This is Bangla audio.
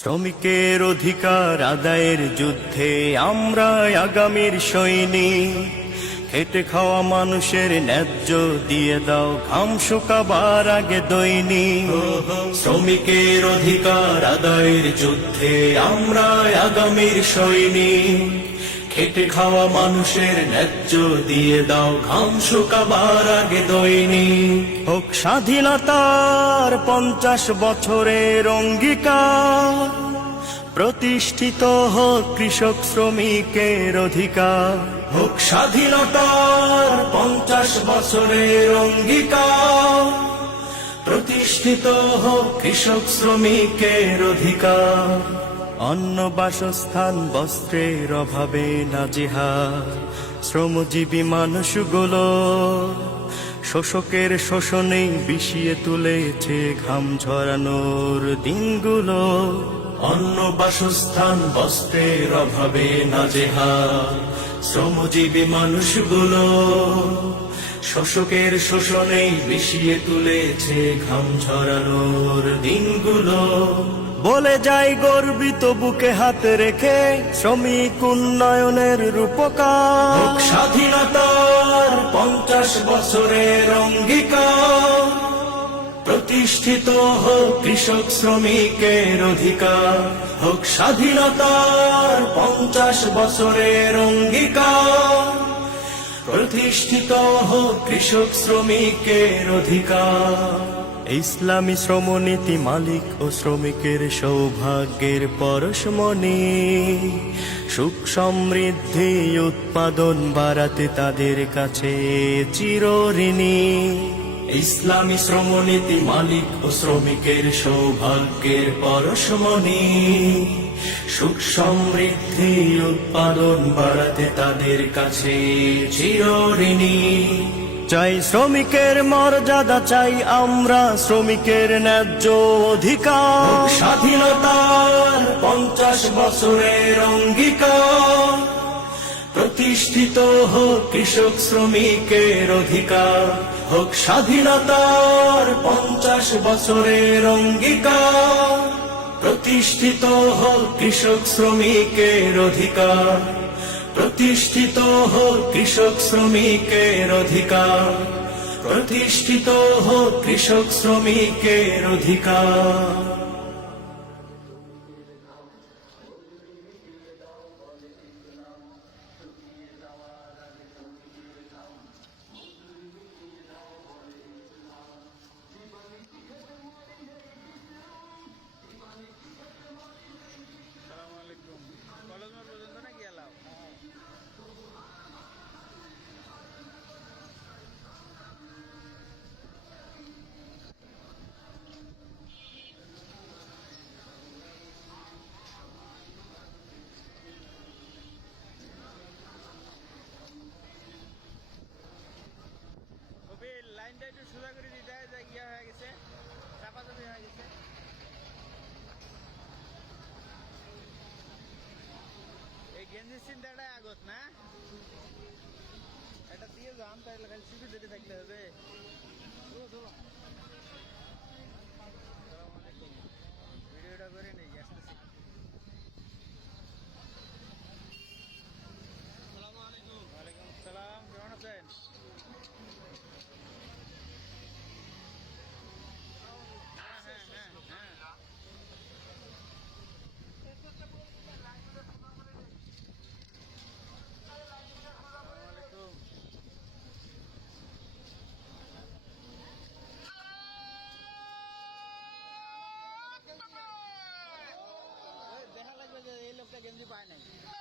শ্রমিকের অধিকার আদায়ের যুদ্ধে আমরা আগামীর সৈনিক। খেটে খাওয়া মানুষের ন্যায্য দিয়ে দাও, ঘাম শুকাবার আগে দৈনিক। শ্রমিকের অধিকার আদায়ের যুদ্ধে আমরা আগামীর সৈনিক। খেটে খাওয়া মানুষের ন্যায্য দিয়ে দাও ঘাম শুকাবার আগে দৈনিক। হোক স্বাধীনতার পঞ্চাশ বছরের অঙ্গীকার প্রতিষ্ঠিত হোক কৃষক শ্রমিকের অধিকার। হোক স্বাধীনতার পঞ্চাশ বছরের অঙ্গীকার প্রতিষ্ঠিত হোক কৃষক শ্রমিকের অধিকার। অন্ন বাসস্থান বস্ত্রের অভাবে নাজেহা। শ্রমজীবী মানুষগুলো শোষকের শোষণে বিষিয়ে তুলেছে ঘাম ঝরানোর দিনগুলো। অন্ন বাসস্থান বস্ত্রের অভাবে নাজেহা। শ্রমজীবী মানুষগুলো শোষকের শোষণে বিষিয়ে তুলেছে ঘাম ঝরানোর দিনগুলো। বলে যাই গর্বিত বুকে হাত রেখে শ্রমিক উন্নয়নের রূপকার। স্বাধীনতার পঞ্চাশ বছরের অঙ্গীকার, প্রতিষ্ঠিত হোক কৃষক শ্রমিকের অধিকার। হোক স্বাধীনতার পঞ্চাশ বছরের অঙ্গীকার, প্রতিষ্ঠিত হোক কৃষক শ্রমিকের অধিকার। ইসলামী শ্রমনীতি মালিক ও শ্রমিকের সৌভাগ্যের পরশমণি। সুখ সমৃদ্ধি উৎপাদন বাড়াতে তাদের কাছে চিরঋণী ইসলামী শ্রমনীতি মালিক ও শ্রমিকের সৌভাগ্যের পরশমণি। সুখ সমৃদ্ধি উৎপাদন বাড়াতে তাদের কাছে চিরঋণী চাই শ্রমিকের মর্যাদা চাই, আমরা শ্রমিকের ন্যায্য অধিকার। স্বাধীনতার পঞ্চাশ বছরের অঙ্গীকার, প্রতিষ্ঠিত হোক কৃষক শ্রমিকের অধিকার, হোক স্বাধীনতার পঞ্চাশ বছরের অঙ্গীকার, প্রতিষ্ঠিত হোক কৃষক শ্রমিকের অধিকার। প্রতিষ্ঠিত হোক কৃষক শ্রমিকের অধিকার। প্রতিষ্ঠিত হোক কৃষক শ্রমিকের অধিকার। গেঞ্জির চিন্তাটাই আগত না? এটা দিয়ে যান তাহলে খালি সুখে থাকতে হবে। em đi vai này.